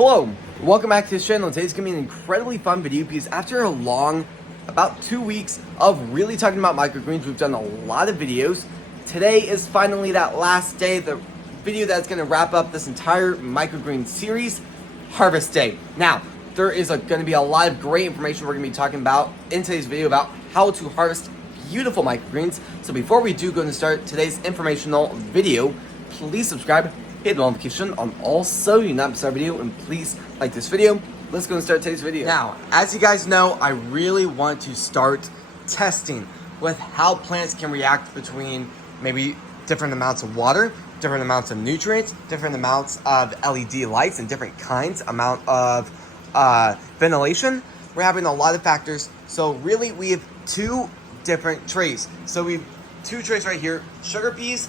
Hello, welcome back to this channel. Today's gonna be an incredibly fun video because after a long, about 2 weeks of really talking about microgreens, we've done a lot of videos. Today is finally that last day, the video that's gonna wrap up this entire microgreen series, Harvest Day. Now, there is gonna be a lot of great information we're gonna be talking about in today's video about how to harvest beautiful microgreens. So before we do go and start today's informational video, please subscribe, hit the notification on all so you not miss our video, and please like this video. Let's go and start today's video. Now, as you guys know, I really want to start testing with how plants can react between maybe different amounts of water, different amounts of nutrients, different amounts of LED lights, and different kinds amount of ventilation. We're having a lot of factors. So really we have two different trays. So we have two trays right here, sugar beets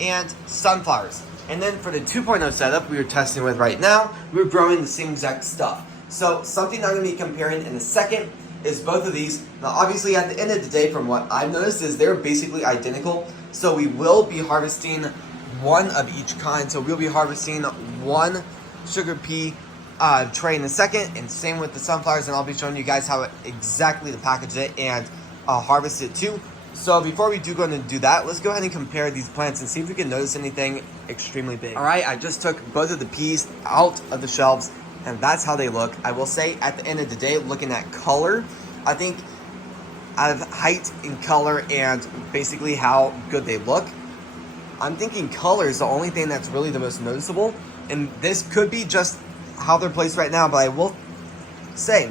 and sunflowers. And then for the 2.0 setup we were testing with right now, we're growing the same exact stuff. So something I'm going to be comparing in a second is both of these. Now obviously at the end of the day, from what I've noticed, is they're basically identical. So we will be harvesting one of each kind. So we'll be harvesting one sugar pea tray in a second, and same with the sunflowers, and I'll be showing you guys how exactly to package it and harvest it too. So before we do go and do that, let's go ahead and compare these plants and see if we can notice anything extremely big. All right, I just took both of the peas out of the shelves, and that's how they look. I will say at the end of the day, looking at color, I think out of height and color and basically how good they look, I'm thinking color is the only thing that's really the most noticeable. And this could be just how they're placed right now, but I will say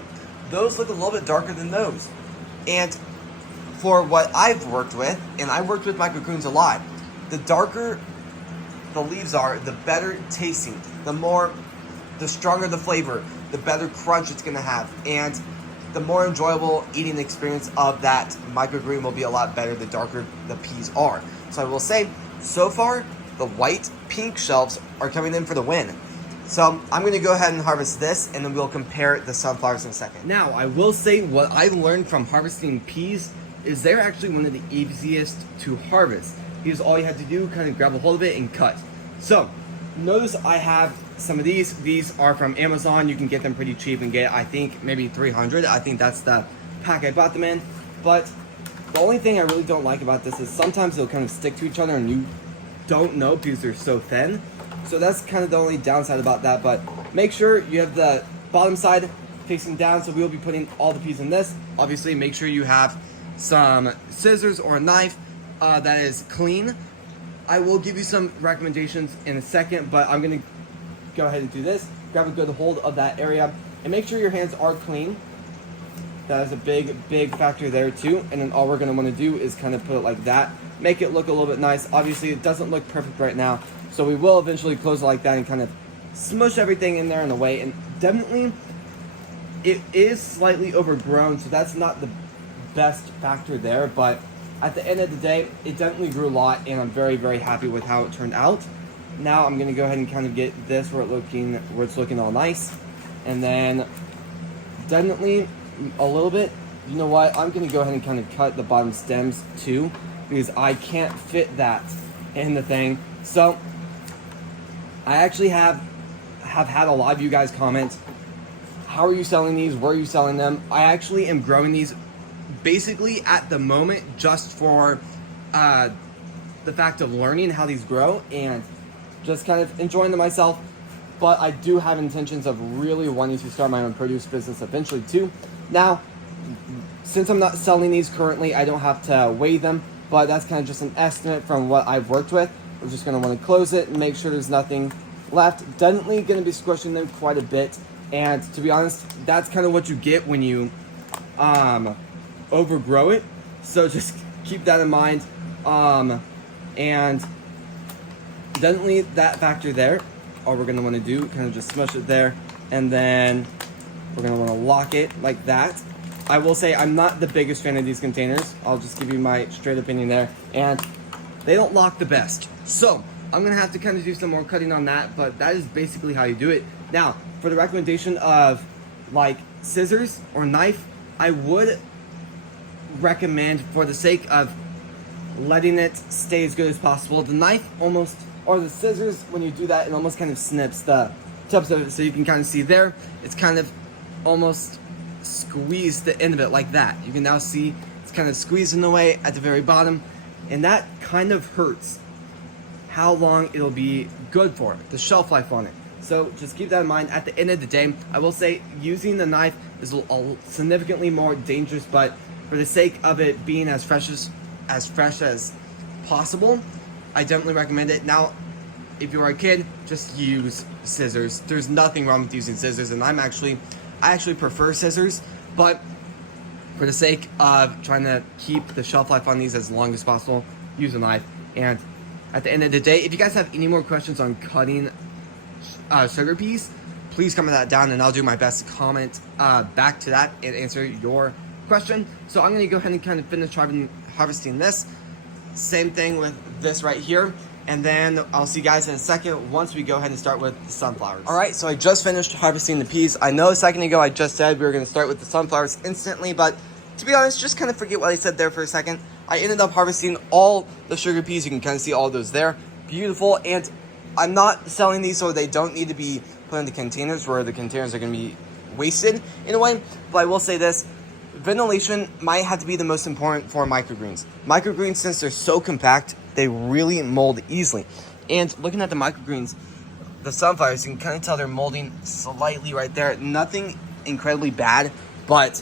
those look a little bit darker than those. And for what I've worked with, and I worked with microgreens a lot, the darker the leaves are, the better tasting, the stronger the flavor, the better crunch it's gonna have, and the more enjoyable eating experience of that microgreen will be a lot better the darker the peas are. So I will say, so far, the white pink shelves are coming in for the win. So I'm gonna go ahead and harvest this, and then we'll compare the sunflowers in a second. Now, I will say what I learned from harvesting peas is they're actually one of the easiest to harvest, because all you have to do, kind of grab a hold of it and cut. So notice I have some of these. These are from Amazon. You can get them pretty cheap and get, I think, maybe 300. I think that's the pack I bought them in. But the only thing I really don't like about this is sometimes they'll kind of stick to each other and you don't know because they're so thin. So that's kind of the only downside about that. But make sure you have the bottom side facing down. So we'll be putting all the peas in this. Obviously, make sure you have some scissors or a knife that is clean. I will give you some recommendations in a second, but I'm gonna go ahead and do this. Grab a good hold of that area and make sure your hands are clean. That is a big factor there too. And then all we're gonna wanna do is kind of put it like that, make it look a little bit nice. Obviously it doesn't look perfect right now, so we will eventually close it like that and kind of smush everything in there in a way. And definitely it is slightly overgrown, so that's not the best factor there, but at the end of the day, it definitely grew a lot, and I'm very happy with how it turned out. Now I'm gonna go ahead and kind of get this where it's looking all nice, and then definitely a little bit. You know what? I'm gonna go ahead and kind of cut the bottom stems too, because I can't fit that in the thing. So I actually have had a lot of you guys comment, how are you selling these? Where are you selling them? I actually am growing these basically at the moment just for the fact of learning how these grow and just kind of enjoying them myself. But I do have intentions of really wanting to start my own produce business eventually too. Now, since I'm not selling these currently, I don't have to weigh them, but that's kind of just an estimate from what I've worked with. We're just going to want to close it and make sure there's nothing left. Definitely going to be squishing them quite a bit, and to be honest, that's kind of what you get when you overgrow it. So just keep that in mind. And definitely that factor there. All we're gonna want to do, kind of just smush it there, and then we're gonna want to lock it like that. I will say I'm not the biggest fan of these containers. I'll just give you my straight opinion there, and they don't lock the best. So I'm gonna have to kind of do some more cutting on that, but that is basically how you do it. Now, for the recommendation of like scissors or knife, I would recommend, for the sake of letting it stay as good as possible, the knife almost, or the scissors, when you do that, it almost kind of snips the tips of it so you can kind of see there. It's kind of almost squeezed the end of it like that. You can now see it's kind of squeezing away at the very bottom, and that kind of hurts how long it'll be good for, the shelf life on it. So just keep that in mind. At the end of the day, I will say using the knife is significantly more dangerous, but for the sake of it being as fresh as possible, I definitely recommend it. Now, if you're a kid, just use scissors. There's nothing wrong with using scissors, and I actually prefer scissors, but for the sake of trying to keep the shelf life on these as long as possible, use a knife. And at the end of the day, if you guys have any more questions on cutting sugar peas, please comment that down, and I'll do my best to comment back to that and answer your question. So I'm going to go ahead and kind of finish harvesting this. Same thing with this right here. And then I'll see you guys in a second once we go ahead and start with the sunflowers. All right, so I just finished harvesting the peas. I know a second ago I just said we were going to start with the sunflowers instantly, but to be honest, just kind of forget what I said there for a second. I ended up harvesting all the sugar peas. You can kind of see all those there. Beautiful. And I'm not selling these so they don't need to be put into containers where the containers are going to be wasted in a way. But I will say this, ventilation might have to be the most important for microgreens. Microgreens, since they're so compact, they really mold easily. And looking at the microgreens, the sunflowers, you can kind of tell they're molding slightly right there. Nothing incredibly bad, but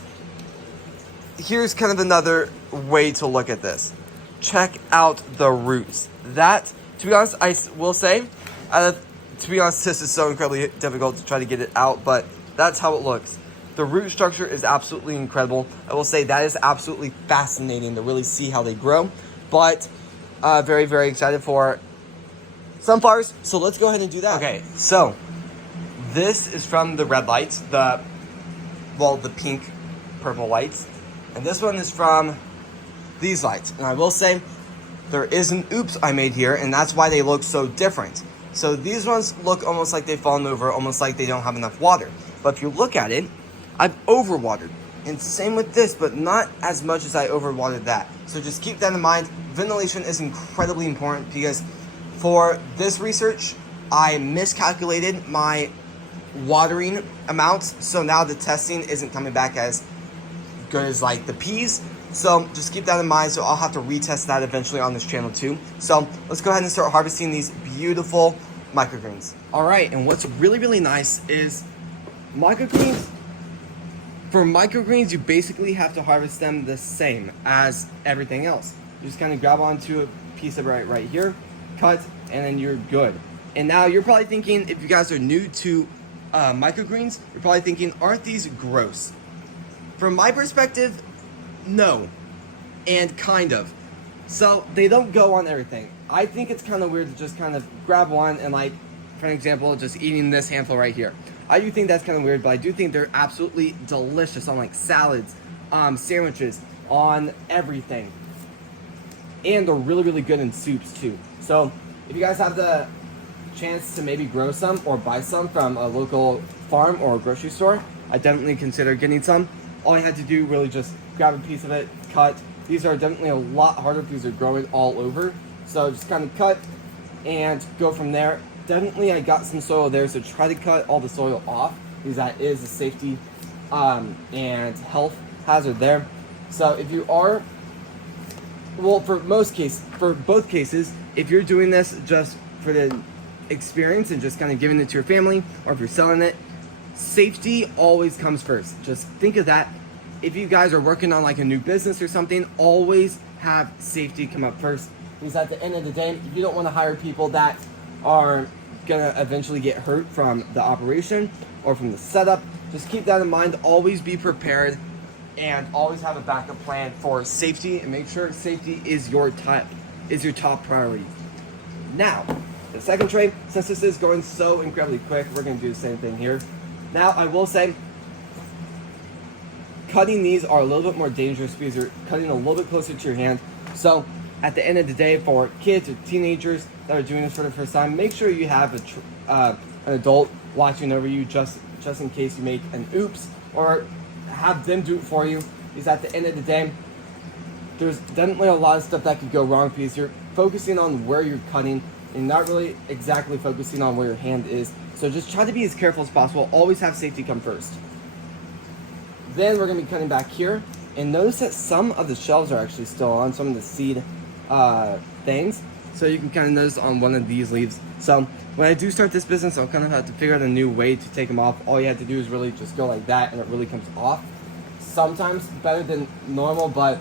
here's kind of another way to look at this. Check out the roots. That, to be honest, I will say, to be honest, this is so incredibly difficult to try to get it out, but that's how it looks. The root structure is absolutely incredible. I will say that is absolutely fascinating to really see how they grow, but very, very excited for sunflowers. So let's go ahead and do that. Okay, so this is from the red lights, the pink, purple lights. And this one is from these lights. And I will say there is an oops I made here, and that's why they look so different. So these ones look almost like they've fallen over, almost like they don't have enough water. But if you look at it, I've overwatered. And same with this, but not as much as I overwatered that. So just keep that in mind. Ventilation is incredibly important because for this research, I miscalculated my watering amounts. So now the testing isn't coming back as good as like the peas. So just keep that in mind. So I'll have to retest that eventually on this channel too. So let's go ahead and start harvesting these beautiful microgreens. All right, and what's really, really nice is microgreens. For microgreens, you basically have to harvest them the same as everything else. You just kind of grab onto a piece of it right here, cut, and then you're good. And now you're probably thinking, if you guys are new to microgreens, you're probably thinking, aren't these gross? From my perspective, no, and kind of. So they don't go on everything. I think it's kind of weird to just kind of grab one and, like, for an example, just eating this handful right here. I do think that's kind of weird, but I do think they're absolutely delicious on like salads, sandwiches, on everything. And they're really, really good in soups too. So if you guys have the chance to maybe grow some or buy some from a local farm or a grocery store, I definitely consider getting some. All you had to do really just grab a piece of it, cut. These are definitely a lot harder because they're growing all over. So just kind of cut and go from there. Definitely I got some soil there, so try to cut all the soil off because that is a safety and health hazard there. So if you are, well, for both cases, if you're doing this just for the experience and just kind of giving it to your family, or if you're selling it, safety always comes first. Just think of that. If you guys are working on like a new business or something, always have safety come up first, because at the end of the day, you don't want to hire people that are gonna eventually get hurt from the operation or from the setup. Just keep that in mind. Always be prepared and always have a backup plan for safety, and make sure safety is your top priority. Now, the second tray, since this is going so incredibly quick, we're gonna do the same thing here. Now, I will say, cutting these are a little bit more dangerous because you're cutting a little bit closer to your hand. So at the end of the day, for kids or teenagers that are doing this for the first time, make sure you have an adult watching over you just in case you make an oops, or have them do it for you. Because at the end of the day, there's definitely a lot of stuff that could go wrong because you're focusing on where you're cutting and not really exactly focusing on where your hand is. So just try to be as careful as possible. Always have safety come first. Then we're going to be cutting back here. And notice that some of the shells are actually still on, some of the seed things. So you can kind of notice on one of these leaves. So when I do start this business, I'll kind of have to figure out a new way to take them off. All you have to do is really just go like that and it really comes off. Sometimes better than normal, but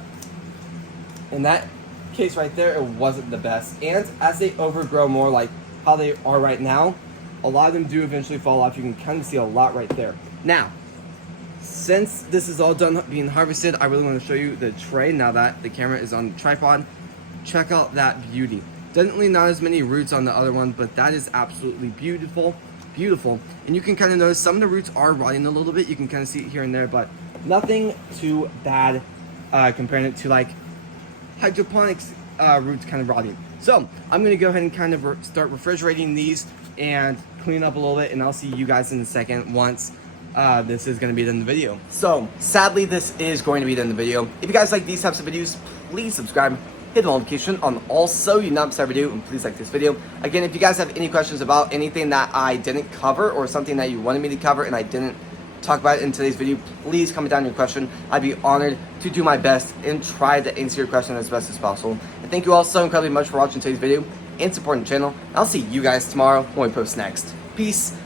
in that case right there, it wasn't the best. And as they overgrow more like how they are right now, a lot of them do eventually fall off. You can kind of see a lot right there. Now, since this is all done being harvested, I really want to show you the tray now that the camera is on the tripod. Check out that beauty. Definitely not as many roots on the other one, but that is absolutely beautiful. Beautiful. And you can kind of notice some of the roots are rotting a little bit. You can kind of see it here and there, but nothing too bad comparing it to like hydroponics roots kind of rotting. So I'm going to go ahead and kind of start refrigerating these and clean up a little bit, and I'll see you guys in a second once this is going to be done in the video. So sadly, this is going to be done in the video. If you guys like these types of videos, please subscribe, hit the notification on also you not miss every video, and please like this video. Again, if you guys have any questions about anything that I didn't cover or something that you wanted me to cover and I didn't talk about it in today's video, please comment down your question. I'd be honored to do my best and try to answer your question as best as possible. And thank you all so incredibly much for watching today's video and supporting the channel. I'll see you guys tomorrow when we post next. Peace.